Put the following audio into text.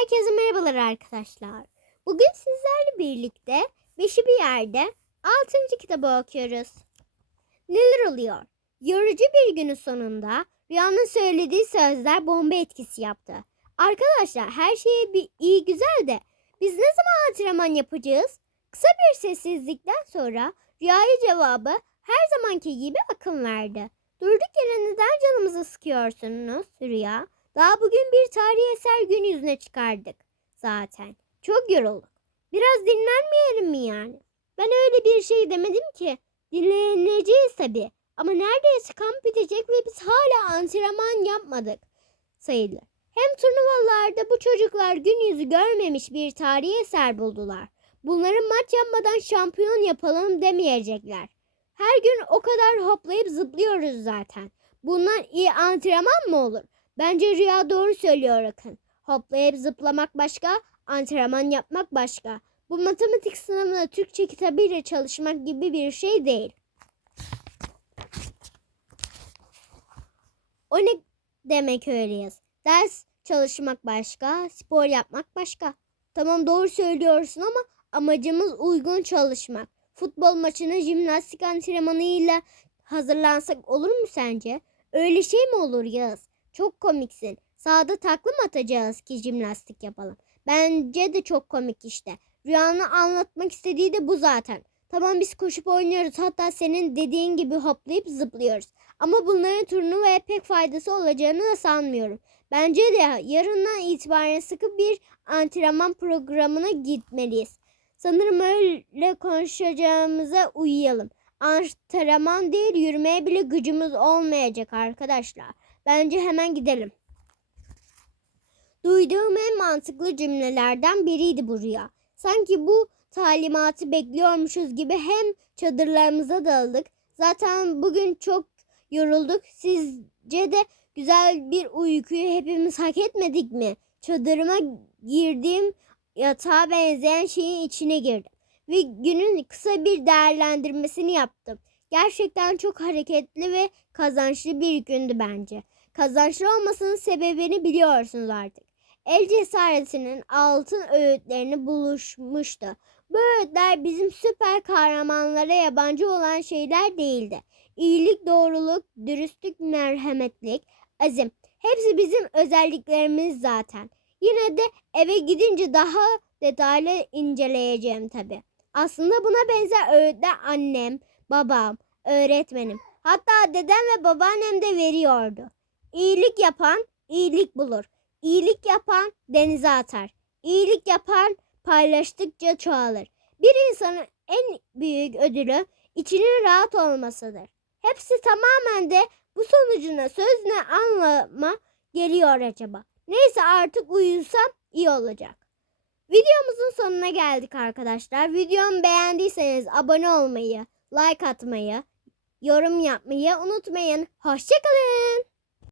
Herkese merhabalar arkadaşlar. Bugün sizlerle birlikte Beşi bir yerde 6. kitabı okuyoruz. Neler oluyor? Yorucu bir günün sonunda Rüyanın söylediği sözler bomba etkisi yaptı. Arkadaşlar her şey bir iyi güzel de biz ne zaman antrenman yapacağız? Kısa bir sessizlikten sonra Rüya'ya cevabı her zamanki gibi akın verdi. Durduk yere neden canımızı sıkıyorsunuz Rüya? Daha bugün bir tarihi eser gün yüzüne çıkardık zaten. Çok yorulduk. Biraz dinlenmeyelim mi yani? Ben öyle bir şey demedim ki. Dinleneceğiz tabii. Ama neredeyse kamp bitecek ve biz hala antrenman yapmadık sayılır. Hem turnuvalarda bu çocuklar gün yüzü görmemiş bir tarihi eser buldular. Bunların maç yapmadan şampiyon yapalım demeyecekler. Her gün o kadar hoplayıp zıplıyoruz zaten. Bundan iyi antrenman mı olur? Bence Rüya doğru söylüyor Akın. Hoplayıp zıplamak başka, antrenman yapmak başka. Bu matematik sınavında Türkçe kitabıyla çalışmak gibi bir şey değil. O ne demek öyleyiz? Ders çalışmak başka, spor yapmak başka. Tamam doğru söylüyorsun ama amacımız uygun çalışmak. Futbol maçına jimnastik antrenmanıyla hazırlansak olur mu sence? Öyle şey mi olur Yağız? Çok komiksin. Sağda takla mı atacağız ki jimnastik yapalım? Bence de çok komik işte. Rüyanı anlatmak istediği de bu zaten. Tamam biz koşup oynuyoruz. Hatta senin dediğin gibi hoplayıp zıplıyoruz. Ama bunların turnuvaya pek faydası olacağını da sanmıyorum. Bence de yarından itibaren sıkı bir antrenman programına gitmeliyiz. Sanırım öyle konuşacağımıza uyuyalım. Antrenman değil yürümeye bile gücümüz olmayacak arkadaşlar. Bence hemen gidelim. Duyduğum en mantıklı cümlelerden biriydi bu rüya. Sanki bu talimatı bekliyormuşuz gibi hem çadırlarımıza dağıldık. Zaten bugün çok yorulduk. Sizce de güzel bir uykuyu hepimiz hak etmedik mi? Çadırıma girdiğim yatağa benzeyen şeyin içine girdim. Ve günün kısa bir değerlendirmesini yaptım. Gerçekten çok hareketli ve kazançlı bir gündü bence. Kazançlı olmasının sebebini biliyorsunuz artık. El cesaretinin altın öğütlerini buluşmuştu. Bu öğütler bizim süper kahramanlara yabancı olan şeyler değildi. İyilik, doğruluk, dürüstlük, merhametlik, azim. Hepsi bizim özelliklerimiz zaten. Yine de eve gidince daha detaylı inceleyeceğim tabii. Aslında buna benzer öğütler annem, babam, öğretmenim, hatta dedem ve babaannem de veriyordu. İyilik yapan iyilik bulur. İyilik yapan denize atar. İyilik yapan paylaştıkça çoğalır. Bir insanın en büyük ödülü içinin rahat olmasıdır. Hepsi tamamen de bu sonucuna söz ne anlama geliyor acaba? Neyse artık uyusam iyi olacak. Videomuzun sonuna geldik arkadaşlar. Videomu beğendiyseniz abone olmayı, like atmayı, yorum yapmayı unutmayın. Hoşçakalın.